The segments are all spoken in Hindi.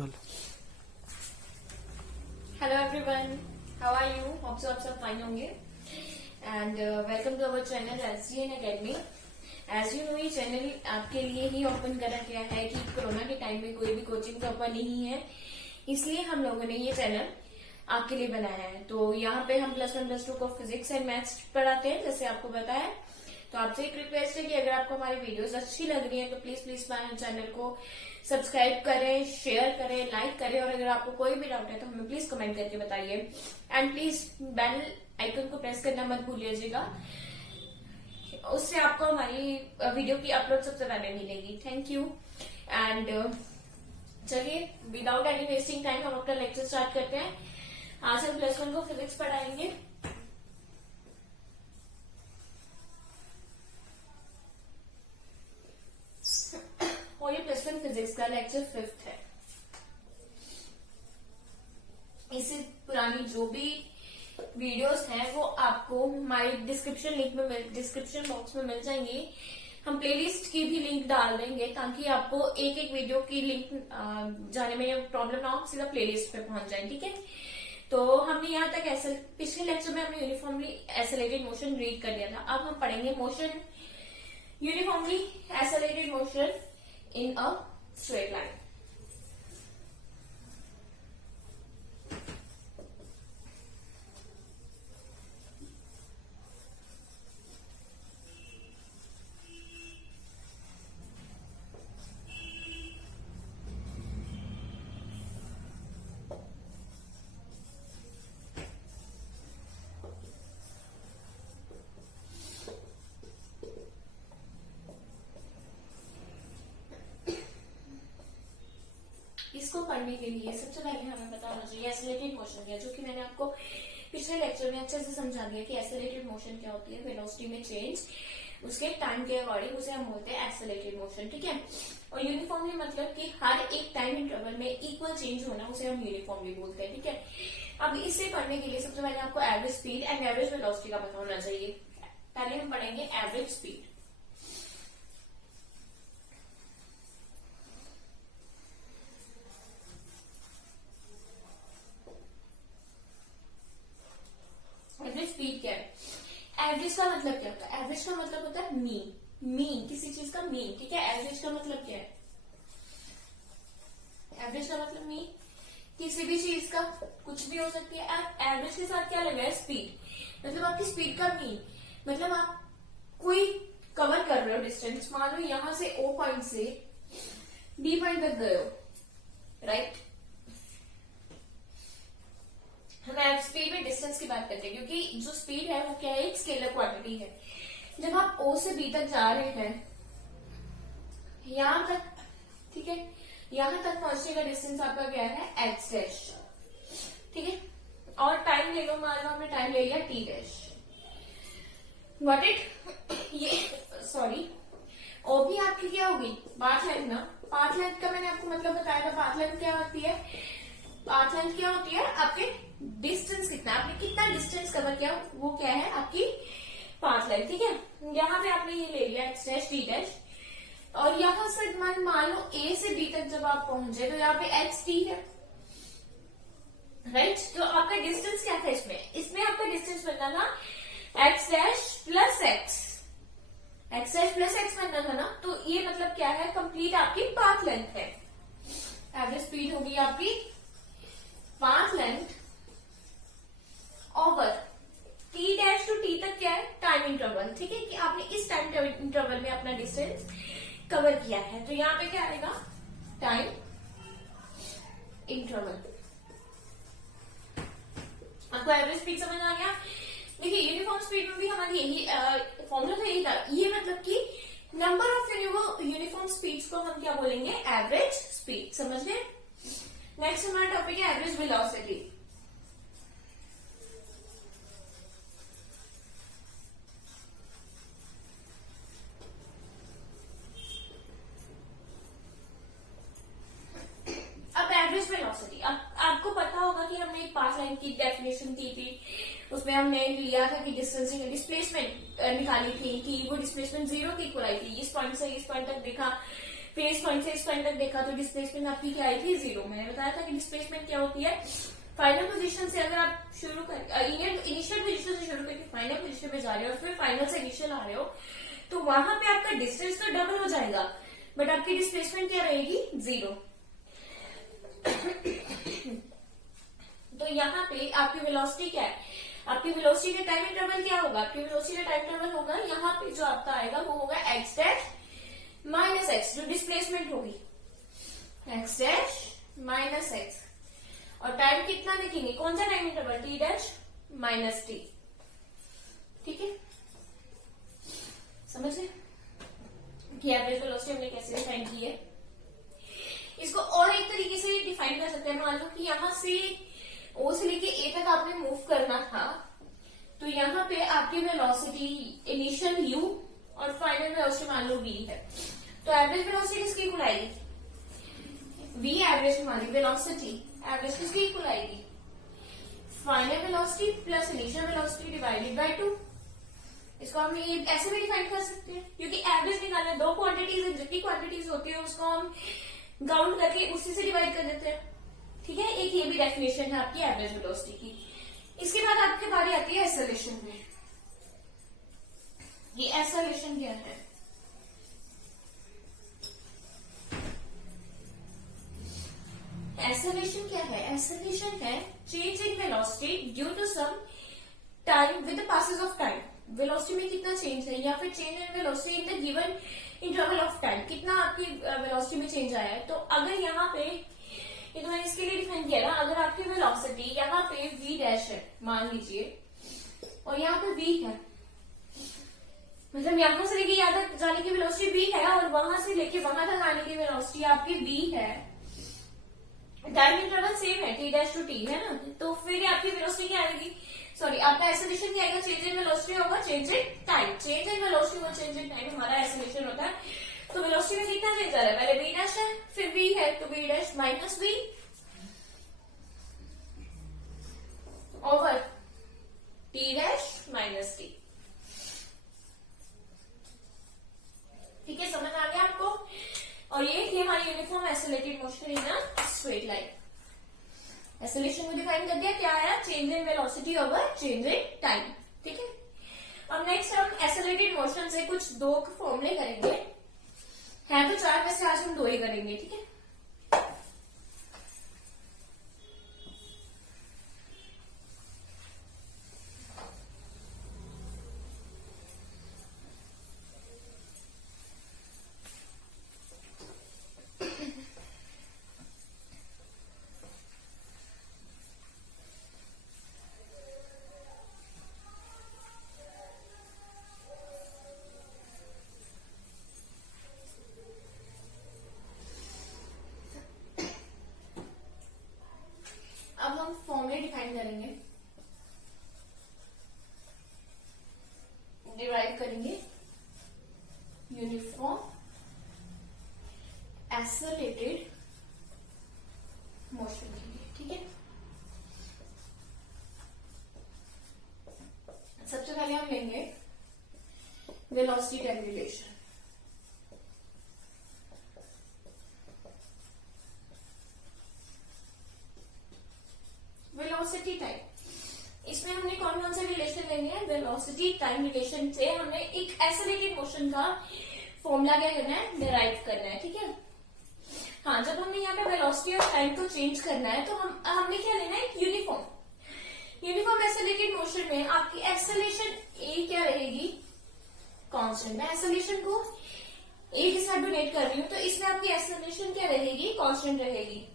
चल। Hello everyone, how are you? Hope so आप सब फाइन होंगे and welcome to our channel SGN academy. As you know, ये चैनल आपके लिए ही ओपन करा गया है कि कोरोना के टाइम में कोई भी कोचिंग ओपन नहीं है, इसलिए हम लोगों ने ये चैनल आपके लिए बनाया है। तो यहाँ पे हम +1 +2 को फिजिक्स एंड मैथ्स पढ़ाते हैं, जैसे आपको बताया। तो आपसे एक रिक्वेस्ट है कि अगर आपको हमारी वीडियोस अच्छी लग रही है तो प्लीज हमारे चैनल को सब्सक्राइब करें, शेयर करें, लाइक करें, और अगर आपको कोई भी डाउट है तो हमें प्लीज कमेंट करके बताइए। एंड प्लीज बेल आइकन को प्रेस करना मत भूलिएगा, उससे आपको हमारी वीडियो की अपलोड सबसे पहले मिलेगी। Thank you. एंड चलिए, विदाउट एनी वेस्टिंग टाइम हम अपना लेक्चर स्टार्ट करते हैं। आज हम +1 को फिजिक्स पढ़ाएंगे। और ये +1 फिजिक्स का लेक्चर 5th है। इससे पुरानी जो भी वीडियोस हैं वो आपको हमारे डिस्क्रिप्शन बॉक्स में मिल जाएंगी। हम प्लेलिस्ट की भी लिंक डाल देंगे ताकि आपको एक एक वीडियो की लिंक जाने में प्रॉब्लम ना हो, सीधा प्लेलिस्ट पे पहुंच जाए। ठीक है, तो हमने यहाँ तक पिछले लेक्चर में हमने यूनिफॉर्मली एसेलेटेड मोशन रीड कर लिया था। अब हम पढ़ेंगे motion, uniformly accelerated motion in a straight line. इसको पढ़ने के लिए सबसे पहले हमें पता होना चाहिए एसेलेटेड मोशन क्या है, जो कि मैंने आपको पिछले लेक्चर में अच्छे से समझा दिया कि एसेलेटेड मोशन क्या होती है। वेलोसिटी में चेंज, उसके टाइम के अकॉर्डिंग उसे हम बोलते हैं एसेलेटेड मोशन। ठीक है, और यूनिफॉर्मली मतलब कि हर एक टाइम इंटरवल में इक्वल चेंज होना, उसे हम यूनिफॉर्मली बोलते हैं। ठीक है, अब इसे पढ़ने के लिए सबसे पहले आपको average speed and average velocity का पता होना चाहिए। पहले हम पढ़ेंगे एवरेज स्पीड। एवरेज स्पीड क्या है? एवरेज का मतलब क्या होता है? एवरेज का मतलब होता है मीन किसी चीज का मीन। ठीक है, एवरेज का मतलब क्या है? एवरेज का मतलब मीन किसी भी चीज का, कुछ भी हो सकती है। एवरेज के साथ क्या लगा है? स्पीड, मतलब आपकी स्पीड का मीन। मतलब आप कोई कवर कर रहे हो डिस्टेंस, मान लो यहां से O पॉइंट से D पॉइंट तक गए हो, राइट। हम स्पीड में डिस्टेंस की बात करते हैं, क्योंकि जो स्पीड है वो क्या है? एक स्केलर क्वांटिटी है। जब आप O से B तक जा रहे हैं, यहां तक, ठीक है, यहां तक पहुंचने का डिस्टेंस आपका क्या है? x dash. ठीक है, और टाइम ले लो, मान लो हमने टाइम ले लिया t डैश। व्हाट इट ये सॉरी, O भी आपकी क्या होगी? पाथ लेंथ ना। पाथ लेंथ का मैंने आपको मतलब बताया था। पाथ लेंथ क्या होती है? पाथ लेंथ क्या होती है? आपके डिस्टेंस कितना, आपने कितना डिस्टेंस कवर किया, वो क्या है? आपकी पाथ लेंथ। ठीक है, यहाँ पे आपने ये ले लिया x डैश t डैश, और यहां से मान लो A से B तक जब आप पहुंचे तो यहाँ पे x t है, राइट। तो आपका डिस्टेंस क्या था? इसमें आपका डिस्टेंस बनना था x dash plus x dash plus x बनना था ना। तो ये मतलब क्या है? कंप्लीट आपकी पाथ लेंथ है। एवरेज स्पीड होगी आपकी path length over t dash to t तक क्या है? Time interval. ठीक है, कि आपने इस टाइम इंटरवल में अपना डिस्टेंस कवर किया है। तो यहाँ पे क्या आएगा? Time interval. आपको एवरेज स्पीड समझ आ गया? देखिए, यूनिफॉर्म स्पीड में भी हमारी यही फॉर्मूला था, यही था। ये मतलब कि नंबर ऑफ यूनिफॉर्म स्पीड्स को हम क्या बोलेंगे? Average speed. समझ गए? नेक्स्ट हमारा टॉपिक है एवरेज वेलोसिटी। अब एवरेज वेलोसिटी, अब आपको पता होगा कि हमने एक पाथ लाइन की डेफिनेशन की थी, उसमें हमने लिया था कि डिस्प्लेसमेंट निकाली थी कि वो डिस्प्लेसमेंट 0 की इक्वल आई थी। इस पॉइंट से इस पॉइंट तक देखा फिर इस पॉइंट से इस पॉइंट तक देखा तो डिस्प्लेसमेंट आपकी क्या आई थी, 0। मैंने बताया था कि डिस्प्लेसमेंट क्या होती है, फाइनल पोजीशन से अगर आप शुरू कर इनिशियल पोजीशन से शुरू करके फाइनल पोजीशन में जा रहे हो और फिर फाइनल से इनिशियल आ रहे हो, तो वहां पे आपका डिस्टेंस तो डबल हो जाएगा, बट आपकी डिस्प्लेसमेंट क्या रहेगी, 0। तो यहाँ पे आपकी वेलोसिटी क्या है, आपकी वेलोसिटी का टाइम इंटरवल क्या होगा, आपकी वेलोसिटी का टाइम इंटरवल होगा, यहाँ पे जो आपका आएगा वो होगा x डैश माइनस एक्स, जो डिस्प्लेसमेंट होगी x डैश माइनस एक्स, और टाइम कितना लिखेंगे, कौन सा time interval, t dash minus t. ठीक है, समझ गए कि एवरेज वेलोसिटी हमने कैसे डिफाइन की है। इसको और एक तरीके से डिफाइन कर सकते हैं, मान लो कि यहाँ से ओ से लेके ए तक आपने मूव करना था, तो यहाँ पे आपकी वेलोसिटी इनिशियल u और फाइनल वेलोसिटी मान लो v है, तो एवरेज वेलोसिटी किसकी इक्वल आएगी, v एवरेज हमारी वेलोसिटी एवरेज किसकी इक्वल आएगी, final velocity plus initial velocity divided by 2। इसको हम ये ऐसे भी डिफाइन कर सकते हैं, क्योंकि एवरेज निकालना, दो क्वांटिटीज जितनी क्वांटिटीज होती है उसको हम काउंट करके उसी से डिवाइड कर देते हैं। ठीक है, एक ये भी डेफिनेशन है आपकी एवरेज वेलोसिटी की। इसके बाद आपके बारी आती है एक्सेलरेशन में। ये एक्सेलरेशन क्या है, एक्सेलरेशन क्या है, एक्सेलरेशन है change in velocity due to some time with the passes of time. Velocity में कितना चेंज है, या फिर change in velocity in the given interval of time, कितना आपकी वेलोसिटी में चेंज आया है। तो अगर यहाँ पे, ये तो मैंने इसके लिए डिफाइन किया ना, अगर आपकी वेलोसिटी यहाँ पे v डैश है मान लीजिए, और यहाँ पे v है, मतलब यहाँ से लेके यहाँ तक जाने की वेलोसिटी v है, और वहां से लेके वहां तक आने की वेलोसिटी आपकी v है, टाइम इंटरवल सेम है, t डैश टू t है ना, तो फिर आपकी वेलोसिटी क्या आएगी, सॉरी आपका एक्सेलरेशन क्या आएगा, चेंज इन वेलोसिटी होगा change in time, change in velocity और चेंज इन टाइम हमारा एक्सेलरेशन होता है। तो वेलोसिटी में कितना चेंज आ रहा है, पहले v डैश है फिर v है, तो v dash minus v over t dash minus t। ठीक है, समझ आ गया आपको। और ये थी हमारी uniform accelerated motion in a straight line. Acceleration को डिफाइन कर दिया, क्या आया, change in velocity over change in time. ठीक है, अब नेक्स्ट हम एक्सेलरेटेड मोशन से कुछ दो फॉर्मूले करेंगे, है तो चार, वैसे आज हम दो ही करेंगे। ठीक है, अब हम फॉर्मूले डिफाइन करेंगे, डिराइव करेंगे यूनिफॉर्म एक्सेलरेटेड मोशन के लिए। ठीक है, सबसे पहले हम लेंगे velocity time relation. Velocity time, इसमें हमने कौन कौन से रिलेशन लेने हैं, वेलोसिटी टाइम रिलेशन से हमने एक एक्सेलरेटेड मोशन का फॉर्मूला क्या करना है, डिराइव करना है। ठीक है, हाँ, जब हमने यहाँ पे वेलोसिटी और टाइम को चेंज करना है तो हमने क्या लेना है, यूनिफॉर्म एक्सेलरेटेड मोशन में आपकी एक्सेलरेशन ए क्या रहेगी, कांस्टेंट। मैं एक्सेलरेशन को ए के साथ डोनेट कर रही हूँ, तो इसमें आपकी एक्सेलरेशन क्या रहेगी, कांस्टेंट रहेगी।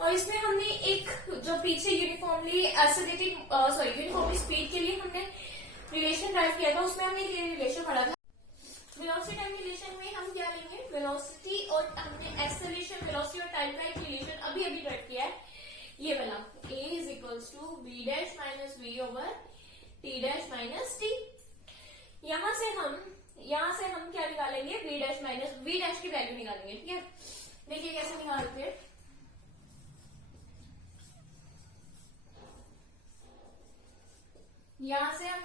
और इसमें हमने एक जो पीछे यूनिफॉर्मली एक्सेलरेटेड यूनिफॉर्मली स्पीड के लिए हमने रिलेशन ड्राइव किया था, उसमें हमने ये रिलेशन पढ़ा था। वेलोसिटी टाइम रिलेशन में हम क्या लेंगे, वेलोसिटी और हमने एक्सेलरेशन, वेलोसिटी और टाइम का एक रिलेशन अभी अभी ड्राइव किया है, ये वाला a is equals to v dash minus v over t dash minus t। यहाँ से हम क्या निकालेंगे, v dash minus v dash की वैल्यू निकालेंगे। ठीक है, देखिए कैसे निकालते हैं, यहां से हम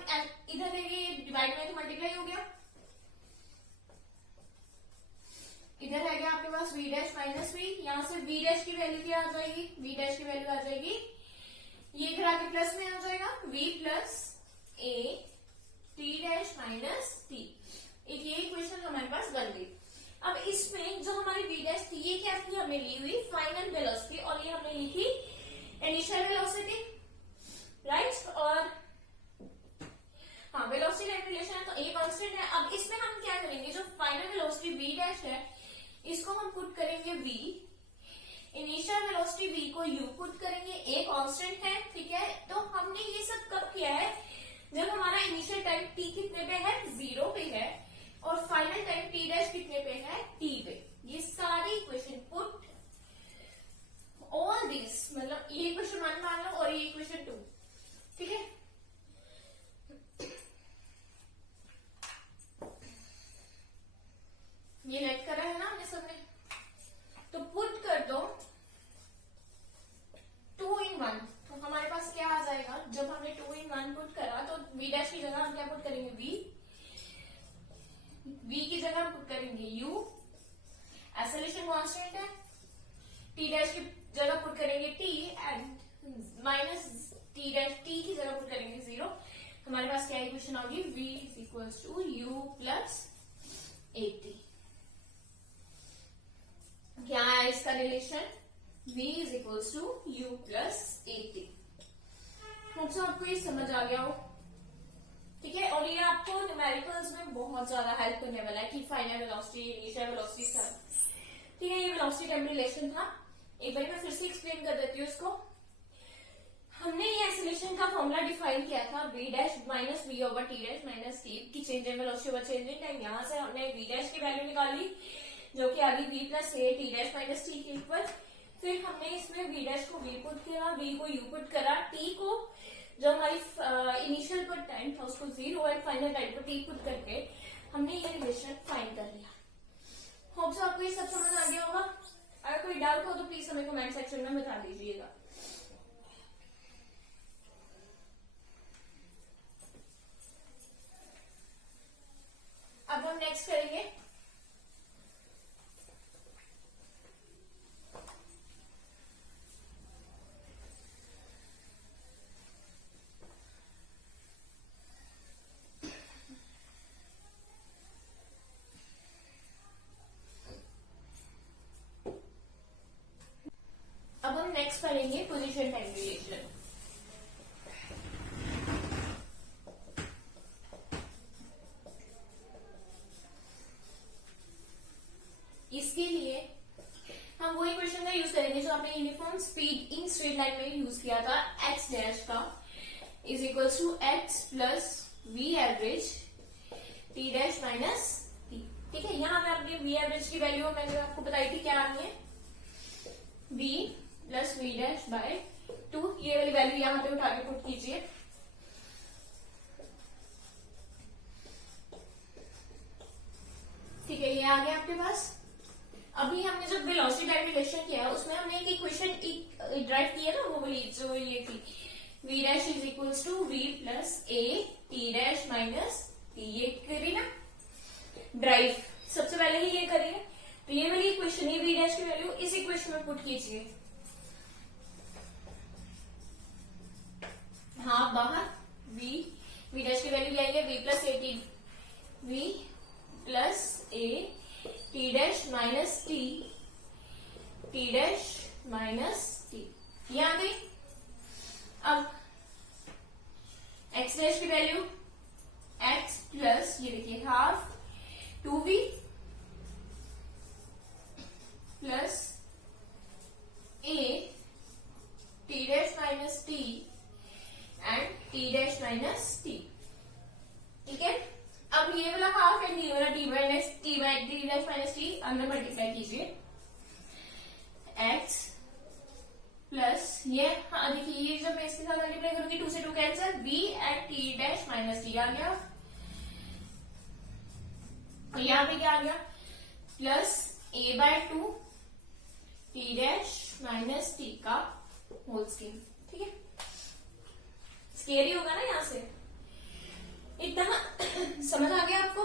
इधर लेंगे, डिवाइड में तो मल्टीप्लाई हो गया, इधर है क्या आपके पास v डैश माइनस वी, यहाँ से v डैश की वैल्यू क्या आ जाएगी, v डैश की वैल्यू आ जाएगी, ये इधर आके प्लस में आ जाएगा v plus a t dash minus t। एक ये इक्वेशन हमारे पास बन गई। अब इसमें जो हमारी v डैश थी ये क्या थी, हमने ली हुई फाइनल वेलोसिटी और ये हमने ली थी इनिशियल वेलोसिटी, राइट। और हाँ, वेलोसिटी टाइम रिलेशन है तो a कांस्टेंट है। अब इसमें हम क्या करेंगे, जो फाइनल वेलोसिटी v डैश है इसको हम पुट करेंगे v, इनिशियल वेलोसिटी v को u पुट करेंगे, a कांस्टेंट है, ठीक है। तो हमने ये सब कब किया है, जब हमारा इनिशियल टाइम t कितने पे है, 0 पे है, और फाइनल टाइम t डैश कितने पे है, t पे। ये सारी इक्वेशन पुट ऑल दिस, मतलब ये इक्वेशन 1 मान लो और ये इक्वेशन 2, ठीक है। ये लेट करा है ना हमने सबने, तो पुट कर दो 2 in 1, तो हमारे पास क्या आ जाएगा, जब हमने 2 in 1 पुट करा तो v डैश की जगह हम क्या पुट करेंगे, v की जगह हम पुट करेंगे u, एक्सेलरेशन कांस्टेंट है, t डैश की जगह पुट करेंगे t and minus t dash, t की जगह पुट करेंगे 0। हमारे पास क्या इक्वेशन होगी, v is equals to u plus 80। क्या है इसका relation, v is equals to u plus 80। Hopes आपको ये समझ आ गया हो, ठीक है। और ये आपको न्यूमेरिकल्स में बहुत ज्यादा हेल्प करने वाला है कि फाइनल वेलोसिटी, इनिशियल वेलोसिटी सब, ठीक है। ये वेलोसिटी टाइम रिलेशन था, एक बार मैं फिर से एक्सप्लेन कर देती हूँ इसको। हमने ये एक्सेलरेशन का फॉर्मूला डिफाइन किया था, v dash minus v over t dash minus t की change in velocity over change in time. यहाँ से हमने v डैश की वैल्यू निकाली जो कि आ गई v plus a T dash minus T के इक्वल। फिर हमने इसमें v डैश को v पुट किया, v को u पुट करा, t को जो हमारी इनिशियल पर टाइम था उसको 0 एंड फाइनल टाइम को t पुट करके हमने ये रिलेशन फाइंड कर लिया। होप सो आपको ये सब समझ आ गया होगा। अगर कोई डाउट हो तो प्लीज हमें कमेंट सेक्शन में बता दीजिएगा। अब हम नेक्स्ट करेंगे पोजीशन टाइम रिलेशन। इसके लिए हम वही क्वेश्चन का यूज करेंगे जो आपने uniform speed in straight line में यूज किया था, एक्स डैश का is equal to x plus v average t dash minus t. ठीक है, यहाँ पे आपने वी एवरेज की वैल्यू मैंने आपको बताई थी क्या आनी है, v plus v dash by 2। ये वाली वैल्यू यहाँ पे उठा के पुट कीजिए। ठीक है, ये आ गया आपके पास। अभी हमने जब वेलोसिटी टाइम रिलेशन किया है उसमें हमने एक इक्वेशन ड्राइव किया ना, वो वाली जो ये थी v dash is equals to v plus a t dash minus t। ये करी ना ड्राइव, सबसे पहले ही ये करी है। तो ये वाली इक्वेशन है, v डैश की वैल्यू इस इक्वेशन में पुट कीजिए। हाँ, बाहर v डैश की वैल्यू क्या है, v plus a t, v plus a T dash minus T, T dash minus T, ये आ गई। अब एक्स डैश की वैल्यू एक्स प्लस ये देखिए half 2v plus a T dash minus T and t dash minus t. ठीक है, अब ये वाला हाफ एंड ये वाला T minus T dash minus T अंदर मल्टीप्लाई कीजिए। एक्स प्लस ये, हाँ देखिए ये जब मैं इसके साथ मल्टीप्लाई करूंगी 2 से 2 cancel, b and t dash minus t आ गया। तो यहाँ पे क्या आ गया, plus a by 2 t dash minus t का होल स्क्वायर। ठीक है, स्क्वायर ही होगा ना यहाँ से। इतना समझ आ गया आपको।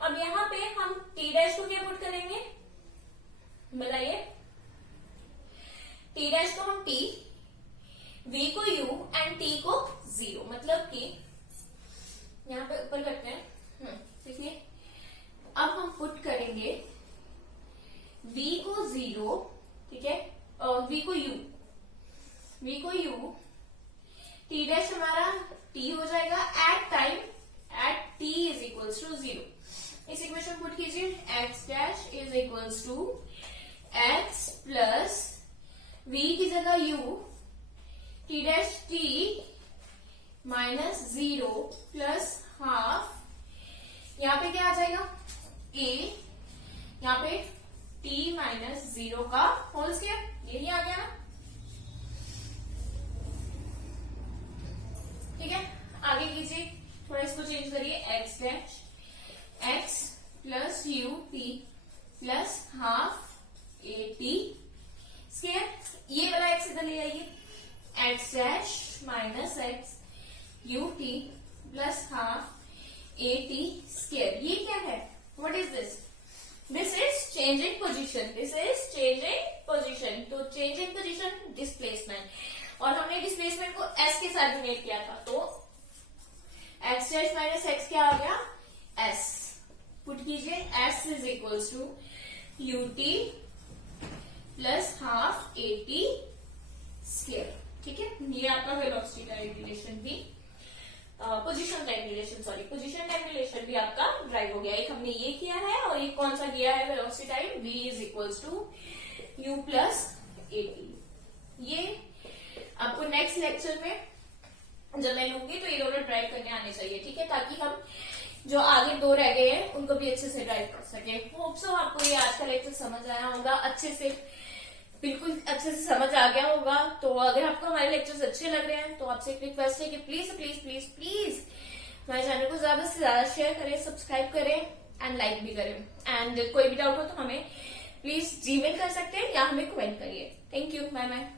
अब यहाँ पे हम टी डैश को क्या पुट करेंगे, बताइए। टी डैश को हम टी, वी को यू एंड टी को 0, मतलब कि यहाँ पे ऊपर करते हैं, देखिए अब हम पुट करेंगे v को 0, ठीक है, और v को u, t डैश हमारा t हो जाएगा at time at t is equals to 0। इस इक्वेशन पुट कीजिए, x dash is equals to x plus v की जगह u, t dash t minus 0 plus half, यहाँ पे क्या आ जाएगा a, यहाँ पे t माइनस 0 का होल स्क्वायर, यही आ गया ना, ठीक है। आगे कीजिए, थोड़ा इसको चेंज करिए, x dash x plus you t plus half a t square, ये वाला x इधर ले आइए, x dash minus x you t plus half a t square, ये क्या है, what is this, this is change in position, this is change in position. तो चेंज इन पोजीशन डिस्प्लेसमेंट, और हमने डिस्प्लेसमेंट को s के साथ डिनोट किया था, तो x डैश माइनस x क्या आ गया, s, पुट कीजिए, s is equals to u t plus half a t square, ठीक है। ये आपका वेलोसिटी टाइम रिलेशन भी, position time relation, sorry position time relation भी आपका ड्राइव हो गया। एक हमने ये किया है और एक कौन सा किया है, velocity time v is equals to u plus a t. ये आपको नेक्स्ट लेक्चर में जब मैं लूंगी तो ये दोनों ड्राइव करने आने चाहिए, ठीक है, ताकि हम जो आगे 2 रह गए हैं उनको भी अच्छे से ड्राइव कर सके। होप सो आपको ये आज का लेक्चर समझ आया होगा, अच्छे से, बिल्कुल अच्छे से समझ आ गया होगा। तो अगर आपको हमारे लेक्चर्स अच्छे लग रहे हैं तो आपसे एक रिक्वेस्ट है कि प्लीज प्लीज प्लीज प्लीज हमारे चैनल को ज्यादा से ज्यादा शेयर करें, सब्सक्राइब करें एंड लाइक भी करें। एंड कोई भी डाउट हो तो हमें प्लीज जीमेल कर सकते हैं या हमें कमेंट करिए। Thank you, bye bye.